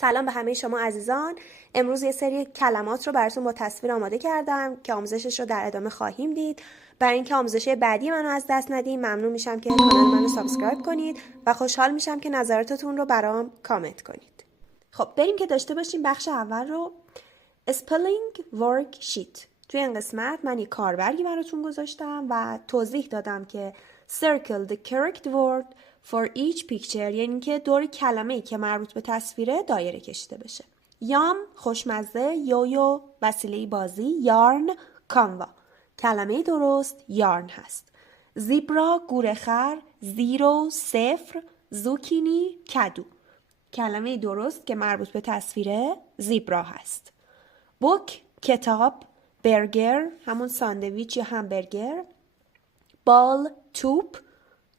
سلام به همه شما عزیزان. امروز یه سری کلمات رو براتون با تصویر آماده کردم که آموزشش رو در ادامه خواهیم دید. برای اینکه آموزش بعدی منو از دست ندید ممنون میشم که کانال منو سابسکرایب کنید و خوشحال میشم که نظراتتون رو برام کامنت کنید. خب بریم که داشته باشیم بخش اول رو. Spelling Worksheet. توی این قسمت من یه کاربرگی براتون گذاشتم و توضیح دادم که circle the correct word for each picture، یعنی که دور کلمه‌ای که مربوط به تصویره دایره کشیده بشه. یام خوشمزه، یویو وسیله بازی، یارن کانوا. کلمه درست یارن هست. زیبرا گورخر، زیرو صفر، زوکینی کدو. کلمه درست که مربوط به تصویره زیبرا هست. بوک کتاب، برگر همون ساندویچ یا همبرگر، بال توپ.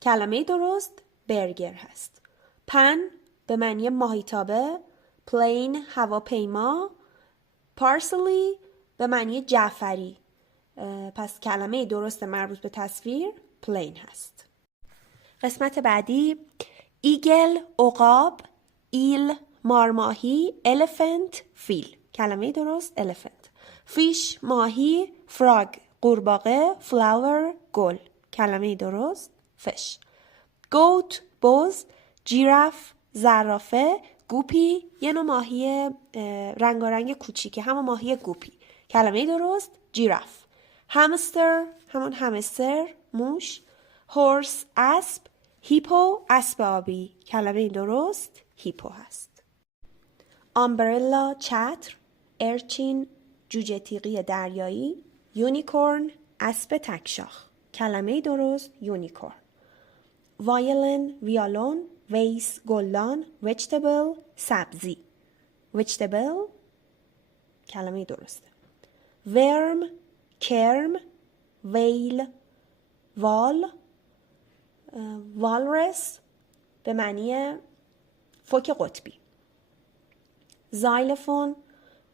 کلمه درست برگر هست. پن به معنی ماهیتابه، پلین هواپیما، پارسلی به معنی جعفری. پس کلمه درست مربوط به تصویر پلین هست. قسمت بعدی ایگل عقاب، ایل مارماهی، الفنت فیل. کلمه درست الفنت. فیش ماهی، فراگ قورباغه، فلاور گل. کلمه درست فش. گوت بز، جیراف زرافه، گوپی یه نوع ماهی رنگارنگ کوچیکه، همون ماهی گوپی. کلمه درست جیراف. همستر همون همستر موش. هورس اسب، هیپو اسب آبی. کلمه درست هیپو هست. آمبرلا چتر، ارچین جوجه تیغی دریایی، یونیکورن اسب تکشاخ. کلمه درست یونیکورن. وایلن ویالون، ویس گلدان، ویجتبل سبزی. ویجتبل کلمه درسته. ورم کرم، ویل وال، والرس به معنی فوک قطبی. زایلفون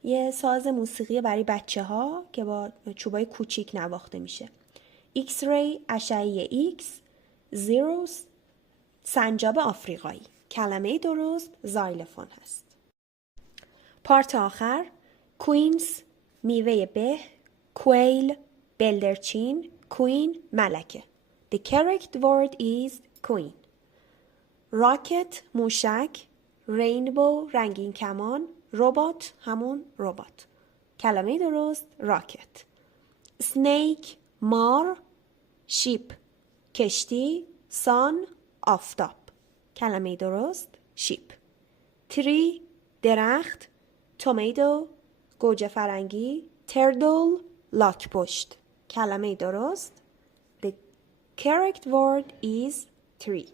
یه ساز موسیقی برای بچه ها که با چوبای کوچیک نواخته میشه. ایکس ری اشعه ایکس، زیروس سنجاب آفریقایی. کلمه درست زایلفون هست. پارت آخر کوینز میوه به، کویل بلدرچین، کوین ملکه. The correct word is queen. راکت موشک، رینبو رنگین کمان، ربات همون ربات. کلمه درست راکت. سنیک مار، شیپ کشتی، سان آفتاب. کلمه درست شیپ. تری درخت، تومیدو گوجه فرنگی، تردل لاک پشت. کلمه درست The correct word is tree.